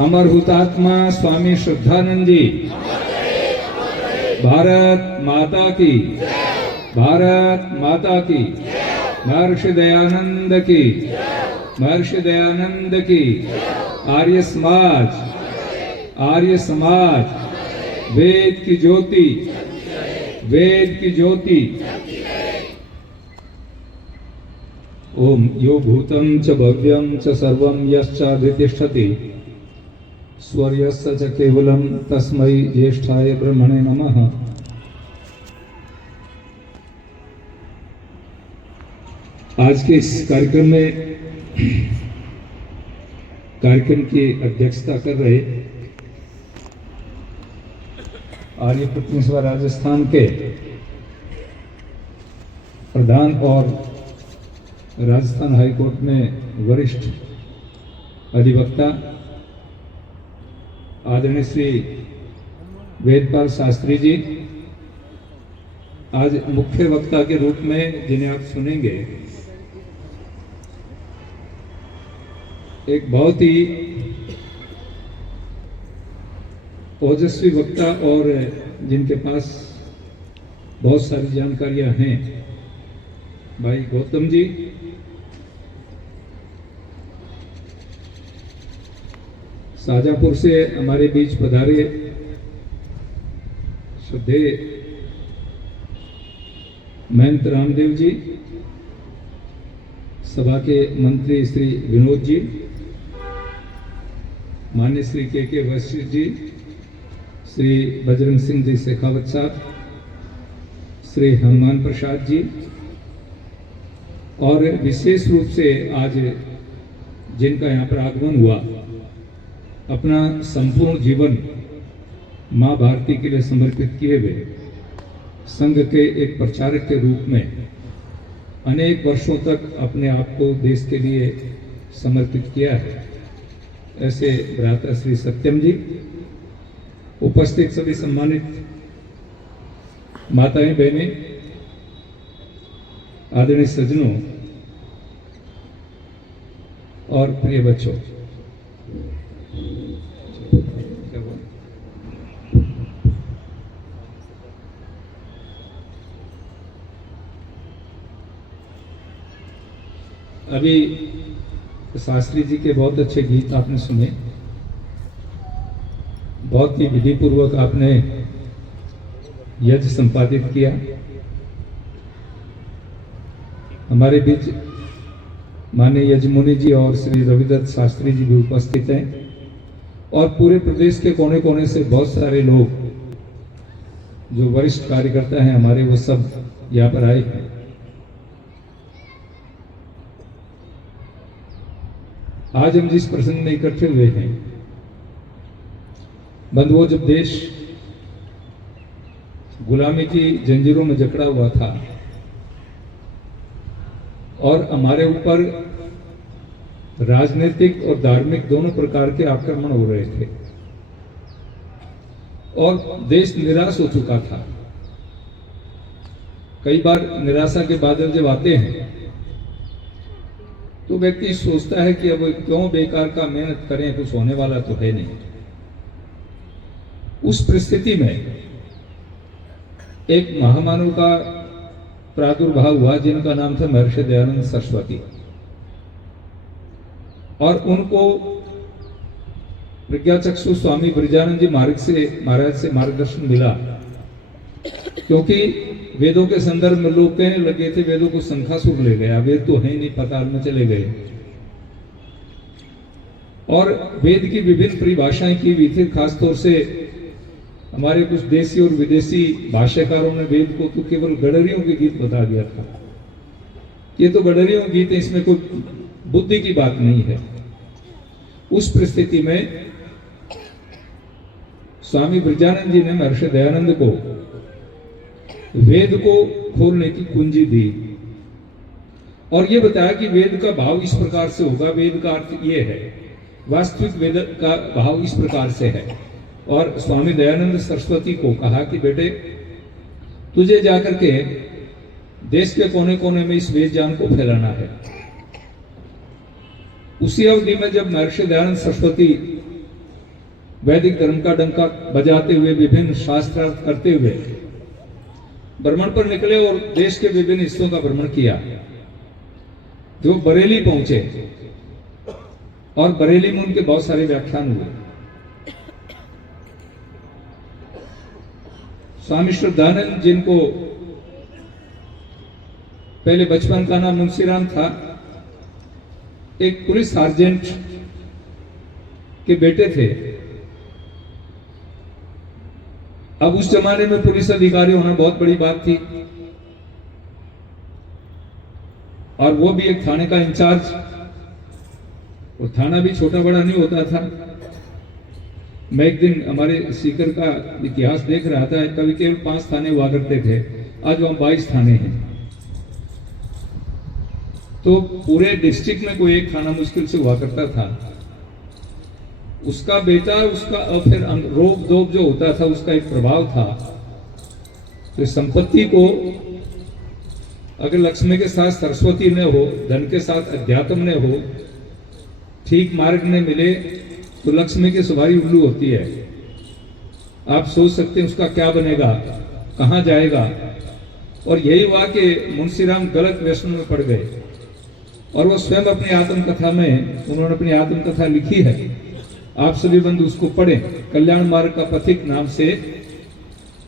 अमर हुतात्मा स्वामी श्रद्धानंद जी, भारत माता की, भारत माता की, महर्षि दयानंद की, महर्षि दयानंद की, आर्य समाज, आर्य समाज, वेद की ज्योति, वेद की ज्योति। ओम यो भूतं च भव्यं च सर्वं यश्चाधितिष्ठति स्वर्यस्य च केवलं तस्मै ज्येष्ठाय ब्रह्मणे नमः। आज के इस कार्यक्रम की अध्यक्षता कर रहे आर्य प्रतिनिधि राजस्थान के प्रधान और राजस्थान हाईकोर्ट में वरिष्ठ अधिवक्ता आदरणीय श्री वेदपाल शास्त्री जी, आज मुख्य वक्ता के रूप में जिन्हें आप सुनेंगे, एक बहुत ही ओजस्वी वक्ता और जिनके पास बहुत सारी जानकारियां हैं, भाई गौतम जी। शाजापुर से हमारे बीच पधारे श्रद्धेय महंत रामदेव जी, सभा के मंत्री श्री विनोद जी, मान्य श्री के वशिष्ठ जी, श्री बजरंग सिंह जी शेखावत साहब, श्री हनुमान प्रसाद जी, और विशेष रूप से आज जिनका यहाँ पर आगमन हुआ, अपना संपूर्ण जीवन मां भारती के लिए समर्पित किए हुए संघ के एक प्रचारक के रूप में अनेक वर्षों तक अपने आप को देश के लिए समर्पित किया है, ऐसे भ्राता श्री सत्यम जी, उपस्थित सभी सम्मानित माताएं बहनें, आदरणीय सज्जनों और प्रिय बच्चों, अभी शास्त्री जी के बहुत अच्छे गीत आपने सुने, बहुत ही विधि पूर्वक आपने यज्ञ संपादित किया। हमारे बीच माननीय यजमुनि जी और श्री रविदत्त शास्त्री जी भी उपस्थित हैं, और पूरे प्रदेश के कोने कोने से बहुत सारे लोग जो वरिष्ठ कार्यकर्ता हैं हमारे, वो सब यहाँ पर आए हैं। आज हम जिस प्रसंग में इकट्ठे हुए हैं, बंधुओं, जब देश गुलामी की जंजीरों में जकड़ा हुआ था और हमारे ऊपर राजनीतिक और धार्मिक दोनों प्रकार के आक्रमण हो रहे थे और देश निराश हो चुका था। कई बार निराशा के बादल जब आते हैं तो व्यक्ति सोचता है कि अब क्यों बेकार का मेहनत करें, कुछ होने वाला तो है नहीं। उस परिस्थिति में एक महामानव का प्रादुर्भाव हुआ जिनका नाम था महर्षि दयानंद सरस्वती, और उनको प्रज्ञाचक्षु स्वामी ब्रजानंद जी महाराज से मार्गदर्शन मिला, क्योंकि वेदों के संदर्भ में लोग कहने लगे थे वेदों को शंखासुर ले गया, वेद तो है नहीं, पाताल में चले गए, और वेद की विभिन्न परिभाषाएं की हुई थी। खासतौर से हमारे कुछ देशी और विदेशी भाष्यकारों ने वेद को तो केवल गडरियों के गीत बता दिया था, ये तो गडरियों के गीत है, इसमें कोई बुद्धि की बात नहीं है। उस परिस्थिति में स्वामी ब्रजानंद जी ने महर्षि दयानंद को वेद को खोलने की कुंजी दी और ये बताया कि वेद का भाव इस प्रकार से होगा, वेद का अर्थ ये है, वास्तविक वेद का भाव इस प्रकार से है। और स्वामी दयानंद सरस्वती को कहा कि बेटे, तुझे जाकर के देश के कोने कोने में इस वेद ज्ञान को फैलाना है। उसी अवधि में जब महर्षि दयानंद सरस्वती वैदिक धर्म का डंका बजाते हुए, विभिन्न शास्त्रार्थ करते हुए भ्रमण पर निकले और देश के विभिन्न हिस्सों का भ्रमण किया। जो बरेली पहुंचे और बरेली में उनके बहुत सारे व्याख्यान हुए। स्वामी श्रद्धानंद, जिनको पहले बचपन का नाम मुंशीराम था, एक पुलिस सार्जेंट के बेटे थे। अब उस जमाने में पुलिस अधिकारी होना बहुत बड़ी बात थी, और वो भी एक थाने का इंचार्ज, और थाना भी छोटा बड़ा नहीं होता था। मैं एक दिन हमारे सीकर का इतिहास देख रहा था, कभी केवल 5 थाने हुआ करते थे, आज वहां 22 थाने हैं। तो पूरे डिस्ट्रिक्ट में कोई एक थाना मुश्किल से हुआ करता था। उसका बेटा, उसका फिर रोब दोब जो होता था, उसका एक प्रभाव था। तो संपत्ति को अगर लक्ष्मी के साथ सरस्वती न हो, धन के साथ अध्यात्म न हो, ठीक मार्ग में मिले, तो लक्ष्मी की सवारी उल्लू होती है। आप सोच सकते हैं उसका क्या बनेगा, कहां जाएगा। और यही हुआ कि मुंशीराम गलत व्यसन में पड़ गए, और वो स्वयं अपनी आत्मकथा में, उन्होंने अपनी आत्मकथा लिखी है, आप सभी बंधु उसको पढ़ें। कल्याण मार्ग का पथिक नाम से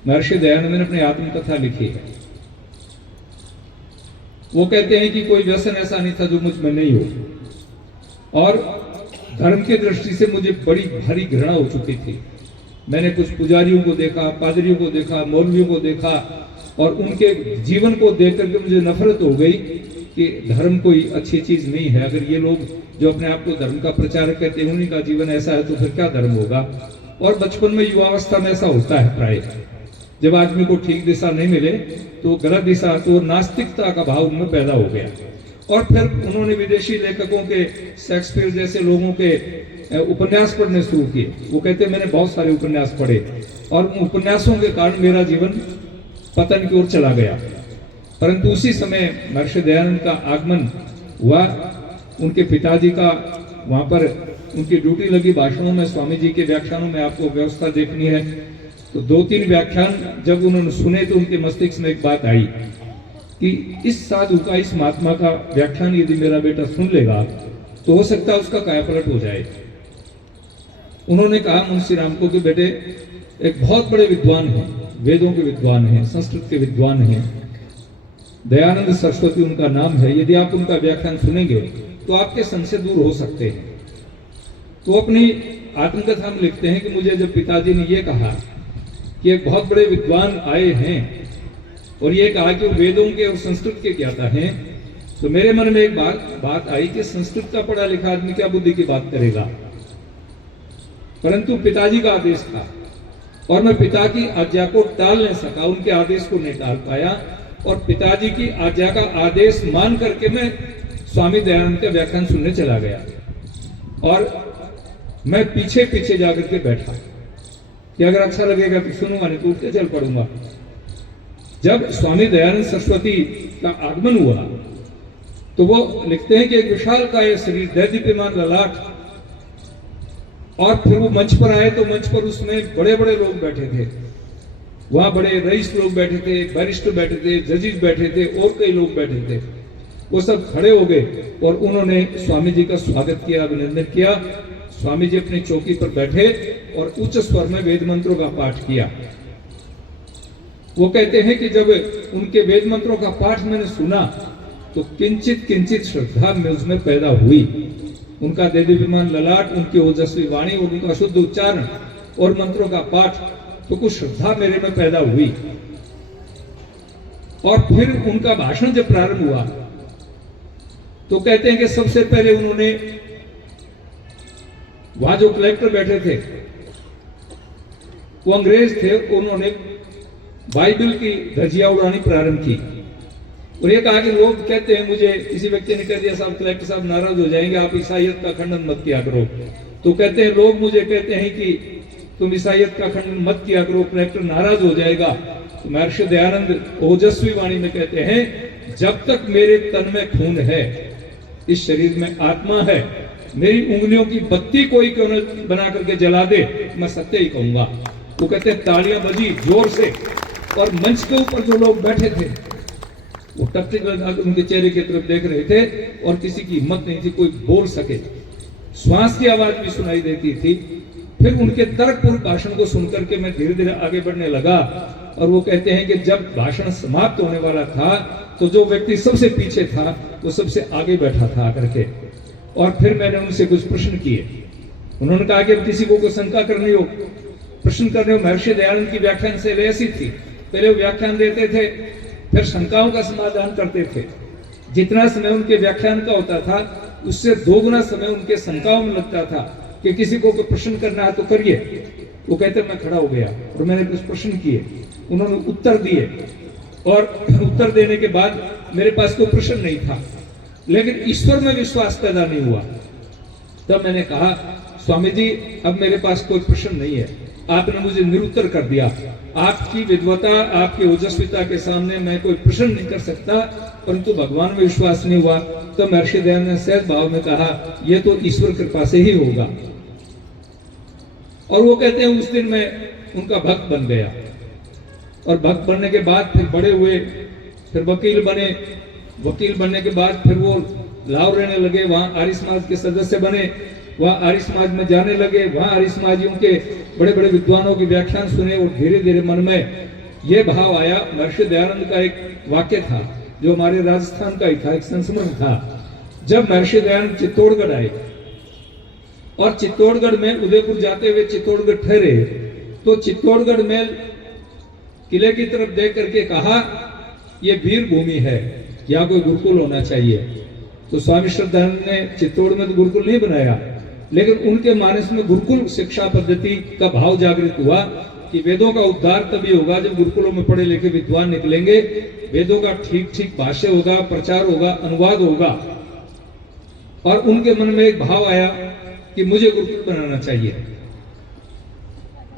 महर्षि दयानंद ने अपनी आत्मकथा लिखी है। वो कहते हैं कि कोई व्यसन ऐसा नहीं था जो मुझ में नहीं हो, और धर्म की दृष्टि से मुझे बड़ी भारी घृणा हो चुकी थी। मैंने कुछ पुजारियों को देखा, पादरियों को देखा, मौलवियों को देखा, और उनके जीवन को देख करके मुझे नफरत हो गई कि धर्म कोई अच्छी चीज नहीं है। अगर ये लोग जो अपने आप को धर्म का प्रचारक कहते हैं, उन्हीं का जीवन ऐसा है, तो फिर क्या धर्म होगा। और बचपन में, युवावस्था में ऐसा होता है प्राय, जब आदमी को ठीक दिशा नहीं मिले तो गलत दिशा, तो नास्तिकता का भाव उनमें पैदा हो गया। और फिर उन्होंने विदेशी लेखकों के, शेक्सपियर जैसे लोगों के उपन्यास पढ़ने शुरू किए। वो कहते मैंने बहुत सारे उपन्यास पढ़े, और उन उपन्यासों के कारण मेरा जीवन पतन की ओर चला गया। परंतु उसी समय महर्षि दयानंद का आगमन हुआ। उनके पिताजी का वहां पर उनकी ड्यूटी लगी। भाषणों में, स्वामी जी के व्याख्यानों में आपको व्यवस्था देखनी है, तो 2-3 व्याख्यान जब उन्होंने सुने तो उनके मस्तिष्क में एक बात आई कि इस साधु का, इस महात्मा का व्याख्यान यदि मेरा बेटा सुन लेगा तो हो सकता है उसका कायापलट हो जाए। उन्होंने कहा मुंशीराम को कि बेटे, एक बहुत बड़े विद्वान हैं, वेदों के विद्वान हैं, संस्कृत के विद्वान हैं, दयानंद सरस्वती उनका नाम है। यदि आप उनका व्याख्यान सुनेंगे तो आपके संशय दूर हो सकते हैं। तो अपनी आत्मकथा में लिखते हैं कि मुझे जब पिताजी ने यह कहा कि एक बहुत बड़े विद्वान आए हैं, और ये कहा कि वो वेदों के और संस्कृत के ज्ञाता हैं, तो मेरे मन में एक बात आई कि संस्कृत का पढ़ा लिखा आदमी क्या बुद्धि की बात करेगा। परंतु पिताजी का आदेश था, और मैं पिता की आज्ञा को टाल नहीं सका, उनके आदेश को नहीं टाल पाया, और पिताजी की आज्ञा का आदेश मान करके मैं स्वामी दयानंद के व्याख्यान सुनने चला गया। और मैं पीछे पीछे जाकर के बैठा कि अगर अच्छा लगेगा तो सुनूंगा, नहीं तो उठ के चल पड़ूंगा। जब स्वामी दयानंद सरस्वती का आगमन हुआ तो वो लिखते हैं कि एक विशाल का ये शरीर, दैदीप्यमान ललाट, और फिर वो मंच पर आए तो मंच पर उसमें बड़े बड़े लोग बैठे थे। वहां बड़े रईस लोग बैठे थे, बैरिस्टर बैठे थे, जजेस बैठे थे, और कई लोग बैठे थे। वो सब खड़े हो गए और उन्होंने स्वामी जी का स्वागत किया, अभिनंदन किया। स्वामी जी अपनी चौकी पर बैठे और उच्च स्वर में वेद मंत्रों का पाठ किया। वो कहते हैं कि जब उनके वेद मंत्रों का पाठ मैंने सुना तो किंचित किंचित श्रद्धा में उसमें पैदा हुई। उनका देदीप्यमान ललाट, उनकी ओजस्वी वाणी और उनका शुद्ध उच्चारण और मंत्रों का पाठ, तो कुछ श्रद्धा मेरे में पैदा हुई। और फिर उनका भाषण जब प्रारंभ हुआ तो कहते हैं कि सबसे पहले उन्होंने, वहां जो कलेक्टर बैठे थे वो अंग्रेज थे, उन्होंने बाइबल की धज्जियां उड़ानी प्रारंभ की और ये कहा कि लोग कहते हैं, मुझे किसी व्यक्ति ने कह दिया साहब कलेक्टर साहब नाराज हो जाएंगे, आप ईसाइयत का खंडन मत किया करो। तो कहते हैं लोग मुझे कहते हैं कि तुम ईसाइयत का खंडन मत किया करो, कलेक्टर नाराज हो जाएगा। तो महर्षि दयानंद ओजस्वी वाणी में कहते हैं, जब तक मेरे तन में खून है, इस शरीर में आत्मा है, मेरी उंगलियों की बत्ती कोई क्यों न बना करके जला दे, मैं सत्य ही कहूंगा। वो कहते हैं तालियां बजी जोर से और मंच के ऊपर जो लोग बैठे थे वो टकटक लगाकर उनके चेहरे की तरफ देख रहे थे और किसी की हिम्मत नहीं थी कोई बोल सके। श्वास की आवाज भी सुनाई देती थी। फिर उनके तर्कपूर्ण भाषण को सुनकर के मैं धीरे धीरे आगे बढ़ने लगा और वो कहते हैं कि जब भाषण समाप्त होने वाला था तो जो व्यक्ति सबसे पीछे था वो सबसे आगे बैठा था आकर के। और फिर मैंने उनसे कुछ प्रश्न किए। उन्होंने कहा कि अब किसी को कोई शंका करनी हो, प्रश्न करने हो। महर्षि दयानंद की व्याख्यान शैली ऐसी थी, पहले वो व्याख्यान देते थे फिर शंकाओं का समाधान करते थे। जितना समय उनके व्याख्यान का होता था उससे 2 गुना समय उनके शंकाओं में लगता था कि किसी को कोई प्रश्न करना है तो करिए। वो कहते मैं खड़ा हो गया और मैंने कुछ प्रश्न किए, उन्होंने उत्तर दिए और उत्तर देने के बाद मेरे पास कोई प्रश्न नहीं था, लेकिन ईश्वर में विश्वास पैदा नहीं हुआ। तब मैंने कहा स्वामी जी अब मेरे पास कोई प्रश्न नहीं है, आपने मुझे निरुत्तर कर दिया। आपकी विद्वता आपकी ओजस्विता के सामने मैं कोई प्रश्न नहीं कर सकता, परंतु भगवान में विश्वास नहीं हुआ। तो महर्षि दयानंद ने सहज भाव में कहा यह तो ईश्वर कृपा से ही होगा। और वो कहते हैं उस दिन मैं उनका भक्त बन गया और भक्त बनने के बाद फिर बड़े हुए, फिर वकील बने। वकील बनने के बाद फिर वो लाहौर रहने लगे, वहां आर्य समाज के सदस्य बने, वहां आर्य समाज में जाने लगे, वहां आर्य समाजियों के बड़े बड़े विद्वानों की व्याख्यान सुने और धीरे धीरे मन में यह भाव आया। महर्षि दयानंद का एक वाक्य था जो हमारे राजस्थान का ही था, एक संस्मरण था। जब महर्षि दयानंद चित्तौड़गढ़ आए और चित्तौड़गढ़ में उदयपुर जाते हुए चित्तौड़गढ़ ठहरे तो चित्तौड़गढ़ में किले की तरफ देख करके कहा यह वीर भूमि है, यहाँ कोई गुरुकुल होना चाहिए। तो स्वामी श्रद्धानंद ने चित्तौड़ में तो गुरुकुल नहीं बनाया, लेकिन उनके मानस में गुरुकुल शिक्षा पद्धति का भाव जागृत हुआ कि वेदों का उद्धार तभी होगा जब गुरुकुलों में पढ़े लिखे विद्वान निकलेंगे, वेदों का ठीक ठीक भाष्य होगा, प्रचार होगा, अनुवाद होगा। और उनके मन में एक भाव आया कि मुझे गुरुकुल बनाना चाहिए।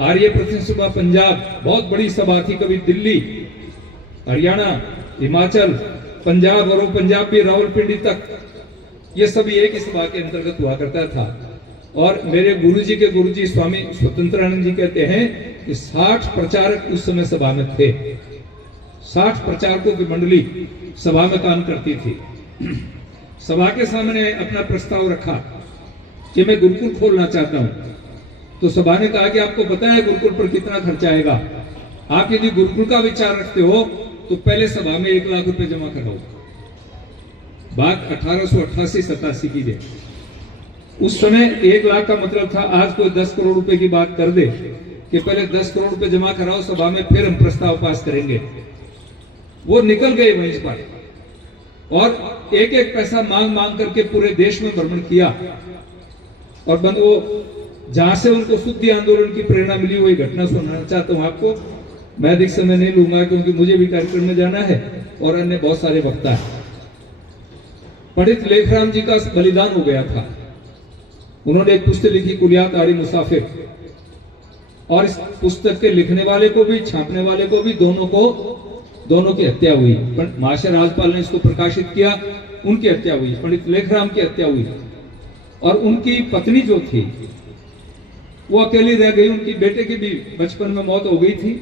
आर्य प्रतिनिधि सभा पंजाब बहुत बड़ी सभा थी, कभी दिल्ली, हरियाणा, हिमाचल, पंजाब और वो पंजाब भी रावलपिंडी तक, ये सभी एक ही सभा के अंतर्गत हुआ करता था। और मेरे गुरुजी के गुरुजी स्वामी स्वतंत्रानंद जी कहते हैं कि 60 प्रचारक उस समय सभा में थे। 60 प्रचारकों की मंडली सभा में काम करती थी। सभा के सामने अपना प्रस्ताव रखा कि मैं गुरुकुल खोलना चाहता हूं। तो सभा ने कहा कि आपको पता है गुरुकुल पर कितना खर्चा आएगा, आप यदि गुरुकुल का विचार रखते हो तो पहले सभा में 1 लाख रुपए जमा कराओ। बात 1888-87 की है। उस समय 1 लाख का मतलब था आज कोई 10 करोड़ रुपए की बात कर दे कि पहले 10 करोड़ रुपए जमा कराओ सभा में, फिर हम प्रस्ताव पास करेंगे। वो निकल गए मंच पर और एक एक पैसा मांग मांग करके पूरे देश में भ्रमण किया। और वो जहां से उनको शुद्धि आंदोलन की प्रेरणा मिली वही घटना सुनाना चाहता हूं आपको। मैं अधिक समय नहीं लूंगा क्योंकि मुझे भी कार्यक्रम में जाना है और अन्य बहुत सारे वक्ता है। पंडित लेखराम जी का बलिदान हो गया था। उन्होंने एक पुस्तक लिखी कुलियात आरी मुसाफिर, और इस पुस्तक के लिखने वाले को भी छापने वाले को भी दोनों की हत्या हुई। महाशय राजपाल ने इसको प्रकाशित किया, उनकी हत्या हुई, पंडित लेखराम की हत्या हुई। और उनकी पत्नी जो थी वो अकेली रह गई, उनकी बेटे की भी बचपन में मौत हो गई थी।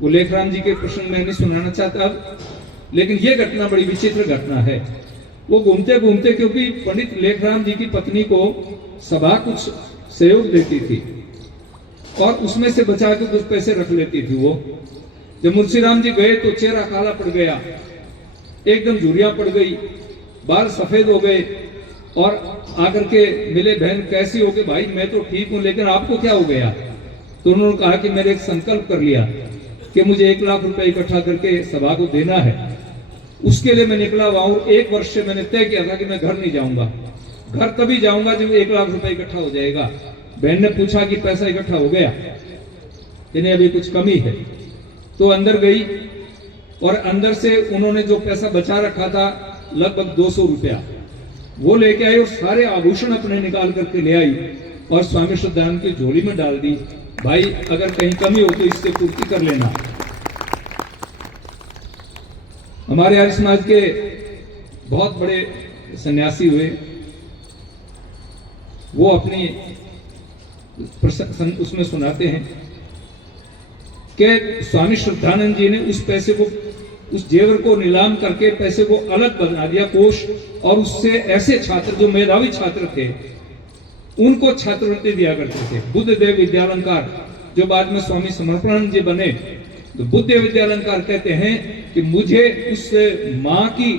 वो लेखराम जी के प्रश्न में नहीं सुनाना चाहता अब, लेकिन ये घटना बड़ी विचित्र घटना है। वो घूमते घूमते, क्योंकि पंडित लेखराम जी की पत्नी को सभा कुछ सहयोग देती थी और उसमें से बचा के कुछ पैसे रख लेती थी। वो जब मुंशीराम जी गए तो चेहरा काला पड़ गया, एकदम झुर्रियां पड़ गई, बाल सफेद हो गए और आकर के मिले, बहन कैसी हो गई? भाई मैं तो ठीक हूं, लेकिन आपको क्या हो गया? तो उन्होंने कहा कि मैंने एक संकल्प कर लिया कि मुझे 1 लाख रुपए इकट्ठा करके सभा को देना है। उसके लिए मैं निकला हुआ हूं। 1 वर्ष से मैंने तय किया था कि मैं घर नहीं जाऊंगा, घर तभी जाऊंगा जब 1 लाख रुपए इकट्ठा हो जाएगा। बहन ने पूछा कि पैसा इकट्ठा हो गया? इन्हें अभी कुछ कमी है। तो अंदर गई और अंदर से उन्होंने जो पैसा बचा रखा था लगभग 200 रुपया वो लेके आई और सारे आभूषण अपने निकाल करके ले आई और स्वामी श्रद्धानंद की झोली में डाल दी। भाई अगर कहीं कमी हो तो इससे पूर्ति कर लेना। हमारे आर्य समाज के बहुत बड़े सन्यासी हुए, वो अपनी उसमें सुनाते हैं कि स्वामी श्रद्धानंद जी ने उस पैसे को, उस जेवर को नीलाम करके पैसे को अलग बना दिया कोष, और उससे ऐसे छात्र जो मेधावी छात्र थे उनको छात्रवृत्ति दिया करते थे। बुद्ध देव विद्यालंकार जो बाद में स्वामी समर्पणानंद जी बने, तो बुद्ध देव विद्यालंकार कहते हैं कि मुझे उस माँ की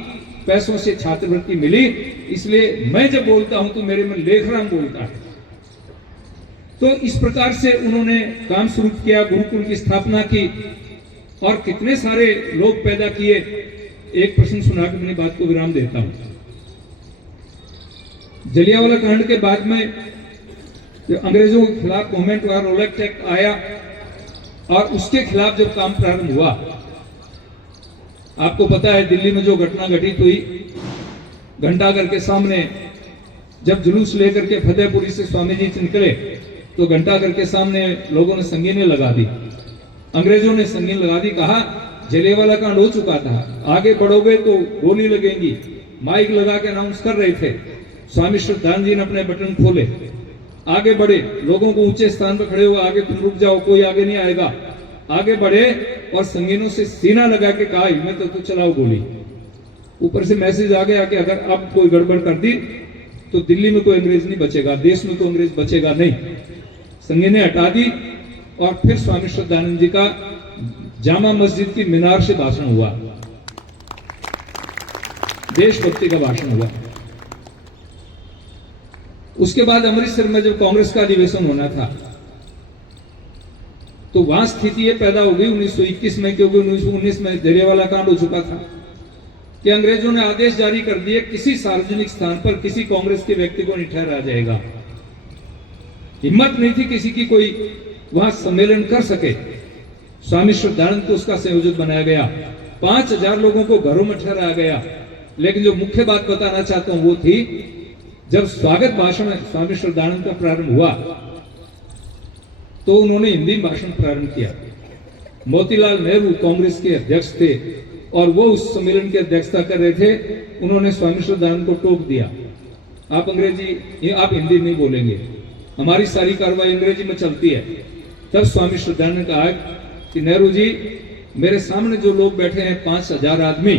पैसों से छात्रवृत्ति मिली, इसलिए मैं जब बोलता हूं तो मेरे में लेखराम बोलता है। तो इस प्रकार से उन्होंने काम शुरू किया, गुरुकुल की स्थापना की और कितने सारे लोग पैदा किए। एक प्रश्न सुनाकर अपनी बात को विराम देता हूं। जलियांवाला कांड के बाद में जो अंग्रेजों के खिलाफ मूवमेंट हुआ, रोलेक्ट एक्ट आया और उसके खिलाफ जब काम प्रारंभ हुआ, आपको पता है दिल्ली में जो घटना घटित हुई, घंटाघर के सामने जब जुलूस लेकर के फतेहपुरी से स्वामी जी निकले तो घंटाघर के सामने लोगों ने संगीनें लगा दी, अंग्रेजों ने संगीन लगा दी, कहा जलियांवाला कांड हो चुका था, आगे बढ़ोगे तो गोली लगेगी। माइक लगा के अनाउंस कर रहे थे। स्वामी श्रद्धानंद जी ने अपने बटन खोले, आगे बढ़े, लोगों को ऊंचे स्थान पर खड़े हुए, आगे तुम रुक जाओ, कोई आगे नहीं आएगा। आगे बढ़े और संगीनों से सीना लगा के कहा हिम्मत तो चलाओ गोली। ऊपर से मैसेज आ गया कि अगर अब कोई गड़बड़ कर दी तो दिल्ली में कोई अंग्रेज नहीं बचेगा, देश में कोई अंग्रेज बचेगा नहीं। संगीनें हटा दी और फिर स्वामी श्रद्धानंद जी का जामा मस्जिद की मीनार से भाषण हुआ, देशभक्ति का भाषण हुआ। उसके बाद अमृतसर में जब कांग्रेस का अधिवेशन होना था तो वहां स्थिति ये पैदा हो गई 1921 में, क्योंकि 1919 में जलियांवाला कांड हो चुका था, कि अंग्रेजों ने आदेश जारी कर दिए किसी सार्वजनिक स्थान पर किसी कांग्रेस के व्यक्ति को नहीं ठहराया जाएगा। हिम्मत नहीं थी किसी की कोई वहां सम्मेलन कर सके। स्वामी श्रद्धानंद को उसका संयोजक बनाया गया, 5000 लोगों को घरों में ठहराया गया। लेकिन जो मुख्य बात बताना चाहता हूं वो थी, जब स्वागत भाषण स्वामी श्रद्धानंद का प्रारंभ हुआ तो उन्होंने हिंदी में भाषण प्रारंभ किया। मोतीलाल नेहरू कांग्रेस के अध्यक्ष थे और वो उस सम्मेलन की अध्यक्षता कर रहे थे। उन्होंने स्वामी श्रद्धानंद को टोक दिया, आप अंग्रेजी, आप हिंदी नहीं बोलेंगे, हमारी सारी कार्रवाई अंग्रेजी में चलती है। तब स्वामी श्रद्धानंद ने कहा कि नेहरू जी, मेरे सामने जो लोग बैठे हैं 5000 आदमी,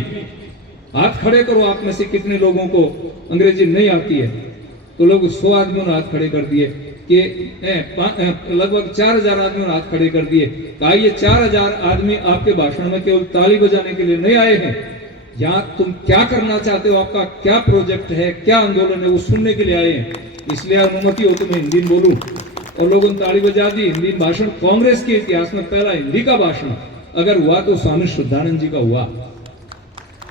हाथ खड़े करो, आप में से कितने लोगों को अंग्रेजी नहीं आती है। तो लोग 100 आदमियों ने हाथ खड़े कर दिए कि लगभग 4000 आदमियों ने हाथ खड़े कर दिए। कहा ये 4000 आदमी आपके भाषण में केवल ताली बजाने के लिए नहीं आए हैं, यहाँ तुम क्या करना चाहते हो, आपका क्या प्रोजेक्ट है, क्या आंदोलन है, वो सुनने के लिए आए हैं। इसलिए अनुमति हो तो मैं हिंदी में बोलूं। और लोगों ने ताली बजा दी। हिंदी भाषण कांग्रेस के इतिहास में पहला हिंदी का भाषण अगर हुआ तो स्वामी श्रद्धानंद जी का हुआ।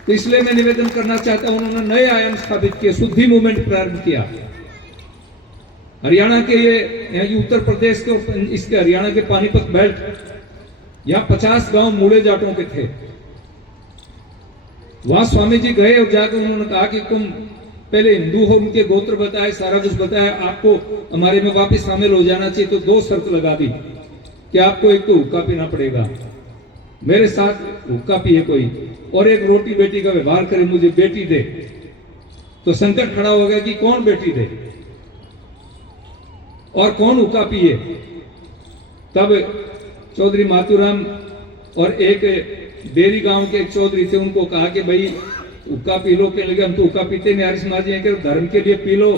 तो इसलिए मैं निवेदन करना चाहता हूं, उन्होंने नए आयाम स्थापित किए, शुद्धि मूवमेंट प्रारंभ किया। हरियाणा के ये उत्तर प्रदेश के और इसके हरियाणा के पानीपत बेल्ट, यहाँ 50 गांव मूले जाटों के थे। वहां स्वामी जी गए और जाकर उन्होंने कहा कि तुम पहले हिंदू हो, उनके गोत्र बताए, सारा कुछ बताया, आपको हमारे में वापस शामिल हो जाना चाहिए। तो 2 शर्त लगा दी कि आपको एक तो हुक्का पीना पड़ेगा, मेरे साथ हुक्का पिए कोई, और एक रोटी बेटी का व्यवहार करे, मुझे बेटी दे। तो संकट खड़ा हो गया कि कौन बेटी दे और कौन हुक्का पिए। तब चौधरी मातूराम और एक बेरी गांव के एक चौधरी थे, उनको कहा कि भाई हुक्का पी लो। के लगे हम तो हुक्का पीते नहीं, आर्य समाज है, धर्म के लिए पी लो।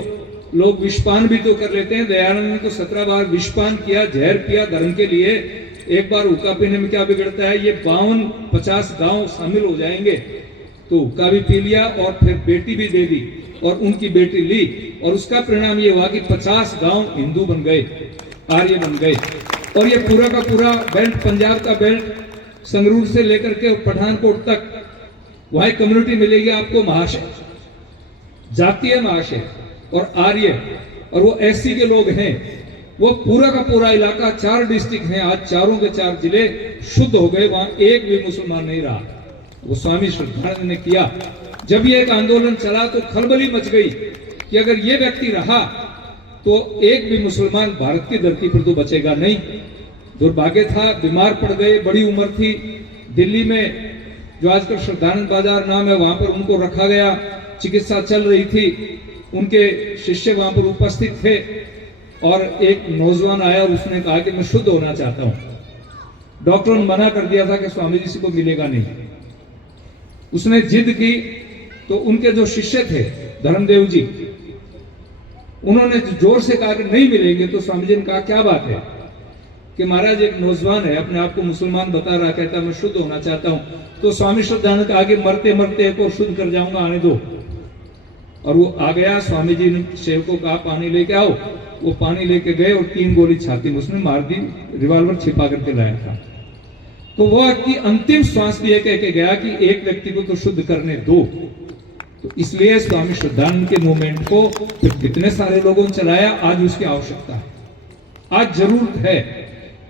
लोग विषपान भी तो कर लेते हैं। दयानंद ने तो 17 बार विषपान किया, जहर पिया धर्म के लिए। एक बार हुक्का पीने में क्या बिगड़ता है। ये 52-50 गांव शामिल हो जाएंगे। तो हुक्का भी पी लिया और फिर बेटी भी दे दी और उनकी बेटी ली, और उसका परिणाम ये हुआ कि 50 गांव हिंदू बन गए, आर्य बन गए। और ये पूरा का पूरा बेल्ट, पंजाब का बेल्ट, संगरूर से लेकर के पठानकोट तक, वहां कम्युनिटी मिलेगी आपको महाशय, जातीय महाशय और आर्य, और वो एससी के लोग हैं। वो पूरा का पूरा इलाका, 4 डिस्ट्रिक्ट हैं, आज चारों के 4 जिले शुद्ध हो गए, वहां एक भी मुसलमान नहीं रहा। वो स्वामी श्रद्धानंद ने किया। जब ये एक आंदोलन चला तो खलबली मच गई कि अगर ये व्यक्ति रहा तो एक भी मुसलमान भारत की धरती पर तो बचेगा नहीं। दुर्भाग्य था, बीमार पड़ गए, बड़ी उम्र थी। दिल्ली में जो आजकल श्रद्धानंद बाजार नाम है, वहां पर उनको रखा गया, चिकित्सा चल रही थी। उनके शिष्य वहां पर उपस्थित थे और एक नौजवान आया और उसने कहा कि मैं शुद्ध होना चाहता हूं। डॉक्टरों ने मना कर दिया था कि स्वामी जी से को मिलेगा नहीं। उसने जिद की तो उनके जो शिष्य थे धर्मदेव जी, उन्होंने जोर से कहा कि नहीं मिलेंगे। तो स्वामी जी ने कहा क्या बात है कि महाराज एक नौजवान है, अपने आप को मुसलमान बता रहा, कहता मैं शुद्ध होना चाहता हूं। तो स्वामी श्रद्धानंद कहा कि मरते मरते एक और शुद्ध कर जाऊंगा, आने दो। और वो आ गया। स्वामी जी ने सेवकों को कहा पानी लेके आओ। वो पानी लेके गए और 3 गोली छाती में उसने मार दी, रिवॉल्वर छिपा करके लाया था। तो वो व्यक्ति अंतिम श्वास लिए कह के गया कि एक व्यक्ति को तो शुद्ध करने दो। तो इसलिए स्वामी श्रद्धानंद के मूवमेंट को फिर कितने सारे लोगों ने चलाया। आज उसकी आवश्यकता है, आज जरूरत है।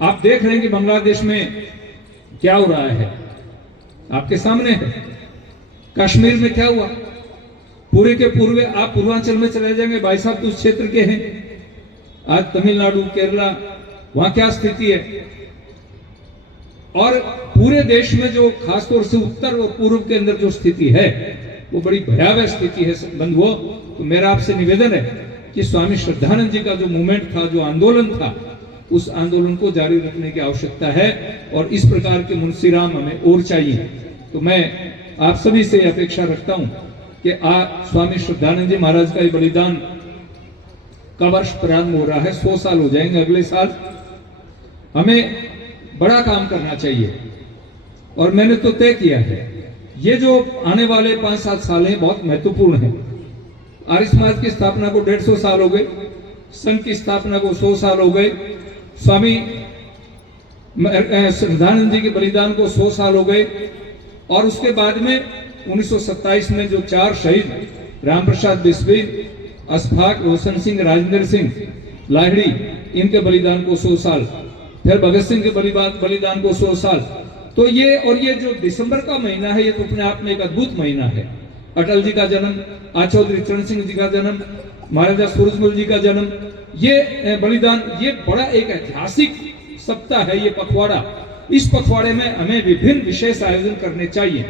आप देख रहे हैं कि बांग्लादेश में क्या हो रहा है, आपके सामने है। कश्मीर में क्या हुआ, पूरे के पूर्व आप पूर्वांचल में चले जाएंगे, भाई साहब उस क्षेत्र के हैं। आज तमिलनाडु, केरला, वहां क्या स्थिति है। और पूरे देश में जो खासतौर से उत्तर और पूर्व के अंदर जो स्थिति है वो बड़ी भयावह स्थिति है बंधुओं। तो मेरा आपसे निवेदन है कि स्वामी श्रद्धानंद जी का जो मूवमेंट था, जो आंदोलन था, उस आंदोलन को जारी रखने की आवश्यकता है और इस प्रकार के मुंशीराम हमें और चाहिए। तो मैं आप सभी से अपेक्षा रखता हूं कि आज स्वामी श्रद्धानंद जी महाराज का ये बलिदान का वर्ष प्रारंभ हो रहा है, 100 साल हो जाएंगे अगले साल। हमें बड़ा काम करना चाहिए और मैंने तो तय किया है ये जो आने वाले 5-7 साल हैं बहुत महत्वपूर्ण है। आर्य समाज की स्थापना को 150 साल हो गए, संघ की स्थापना को 100 साल हो गए, स्वामी श्रद्धानंद जी के बलिदान को 100 साल हो गए। और उसके बाद में 1927 में जो 4 शहीद, राम प्रसाद बिस्मिल, अशफाक, रोशन सिंह, राजेंद्र सिंह लाहिड़ी, इनके बलिदान को 100 साल, फिर भगत सिंह के बलिदान को 100 साल। तो ये जो दिसंबर का महीना है, ये तो अपने आप में एक अद्भुत महीना है। अटल जी का जन्म, आचौधरी चरण सिंह जी का जन्म, महाराजा सूरजमल जी का जन्म, ये बलिदान, ये बड़ा एक ऐतिहासिक सप्ताह है, ये पखवाड़ा। इस पखवाड़े में हमें विभिन्न विशेष आयोजन करने चाहिए।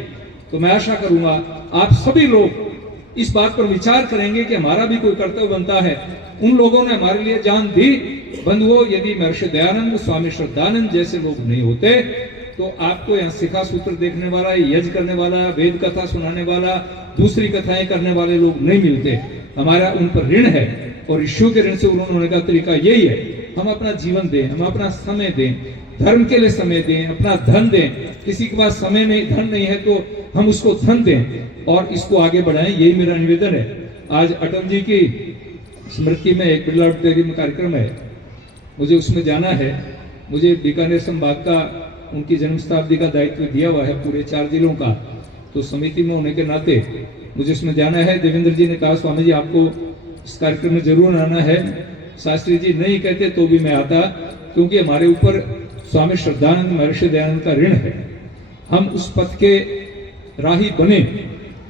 तो मैं आशा करूंगा आप सभी लोग इस बात पर विचार करेंगे कि हमारा भी कोई कर्तव्य बनता है। उन लोगों ने हमारे लिए जान दी। बंधुओं, यदि महर्षि दयानंद, स्वामी श्रद्धानंद जैसे लोग नहीं होते तो आपको यहाँ शिखा सूत्र देखने वाला, यज्ञ करने वाला, वेद कथा सुनाने वाला, दूसरी कथाएं करने वाले लोग नहीं मिलते। हमारा उन पर ऋण है और ईश्वर के ऋण से उन्होंने होने का तरीका यही है, हम अपना जीवन दें, हम अपना समय दें, धर्म के लिए समय दें, अपना धन दें। किसी के पास समय नहीं, धन नहीं है तो हम उसको धन दें और इसको आगे बढ़ाएं। यही मेरा निवेदन है। आज अटल जी की स्मृति में एक बिरला ऑडिटोरियम कार्यक्रम है, मुझे उसमें जाना है। मुझे बीकानेर संभाग का उनकी जन्म शताब्दी का दायित्व दिया हुआ है पूरे 4 जिलों का, तो समिति में होने के नाते मुझे इसमें जाना है। देवेंद्र जी ने कहा स्वामी जी आपको इस कार्यक्रम में जरूर आना है। शास्त्री जी नहीं कहते तो भी मैं आता, क्योंकि हमारे ऊपर स्वामी श्रद्धानंद, महर्षि दयानंद का ऋण है। हम उस पथ के राही बने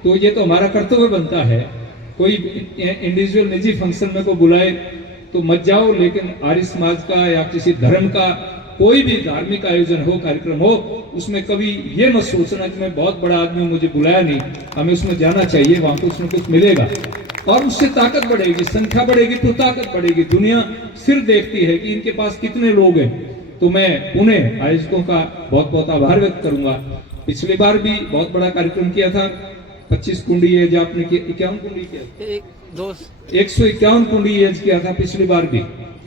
तो ये तो हमारा कर्तव्य बनता है। कोई इंडिविजुअल निजी फंक्शन में को बुलाए तो मत जाओ, लेकिन आर्य समाज का या किसी धर्म का कोई भी धार्मिक आयोजन हो, कार्यक्रम हो, उसमें कभी ये मत सोचना कि मैं बहुत बड़ा आदमी, मुझे बुलाया नहीं। हमें उसमें जाना चाहिए, वहां पर उसमें कुछ मिलेगा और उससे ताकत बढ़ेगी, संख्या बढ़ेगी तो ताकत बढ़ेगी। दुनिया सिर देखती है कि इनके पास कितने लोग हैं। तो मैं पुनः आयोजकों का बहुत बहुत आभार व्यक्त करूंगा। पिछली बार भी बहुत बड़ा कार्यक्रम किया था, 25 कुंडी एज आपने किया, 51 कुंडी किया, 151 कुंडी एज किया था पिछली बार भी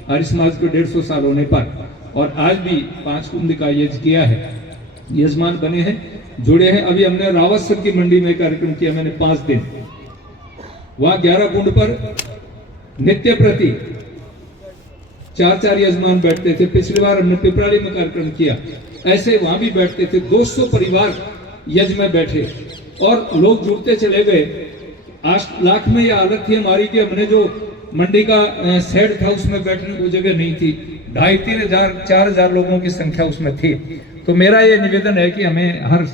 आर्य समाज के 150 साल होने पर। और आज भी 5 कुंड का यज्ञ किया है, यजमान बने हैं, जुड़े हैं। अभी हमने रावतसर की मंडी में कार्यक्रम किया, मैंने 5 दिन वहां 11 कुंड पर नित्य प्रति 4-4 यजमान बैठते थे। पिछली बार हमने पिपराली में कार्यक्रम किया, ऐसे वहां भी बैठते थे। 200 परिवार यज्ञ में बैठे और लोग जुड़ते चले गए। आज लाख में यह हालत थी हमारी कि हमने जो मंडी का शेड था उसमें बैठने को जगह नहीं थी। 2500-4,000 लोगों की संख्या उसमें थी। तो मेरा ये निवेदन है कि हमें हर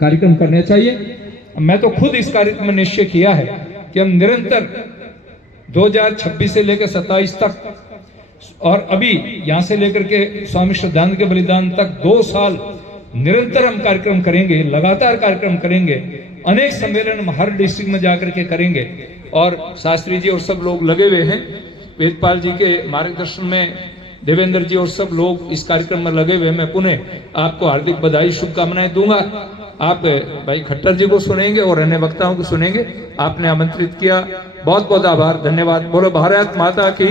कार्यक्रम करने चाहिए। मैं तो खुद इस कार्यक्रम में निश्चय किया है कि हम निरंतर 2026 से लेकर 27 तक और अभी यहाँ से लेकर के स्वामी श्रद्धानंद के बलिदान तक 2 साल निरंतर हम कार्यक्रम करेंगे, लगातार कार्यक्रम करेंगे, अनेक सम्मेलन हम हर डिस्ट्रिक्ट में जाकर के करेंगे। और शास्त्री जी और सब लोग लगे हुए हैं, वेदपाल जी के मार्गदर्शन में देवेंद्र जी और सब लोग इस कार्यक्रम में लगे हुए। मैं पुनः आपको हार्दिक बधाई शुभकामनाएं दूंगा। आप भाई खट्टर जी को सुनेंगे और अन्य वक्ताओं को सुनेंगे। आपने आमंत्रित किया, बहुत बहुत आभार, धन्यवाद। बोलो भारत माता की,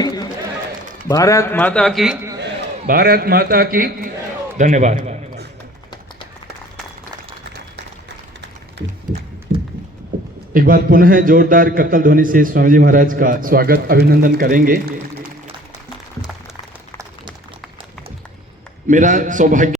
भारत माता की, भारत माता की। धन्यवाद। एक बार पुनः जोरदार करताल ध्वनि से स्वामी जी महाराज का स्वागत अभिनंदन करेंगे। मेरा सौभाग्य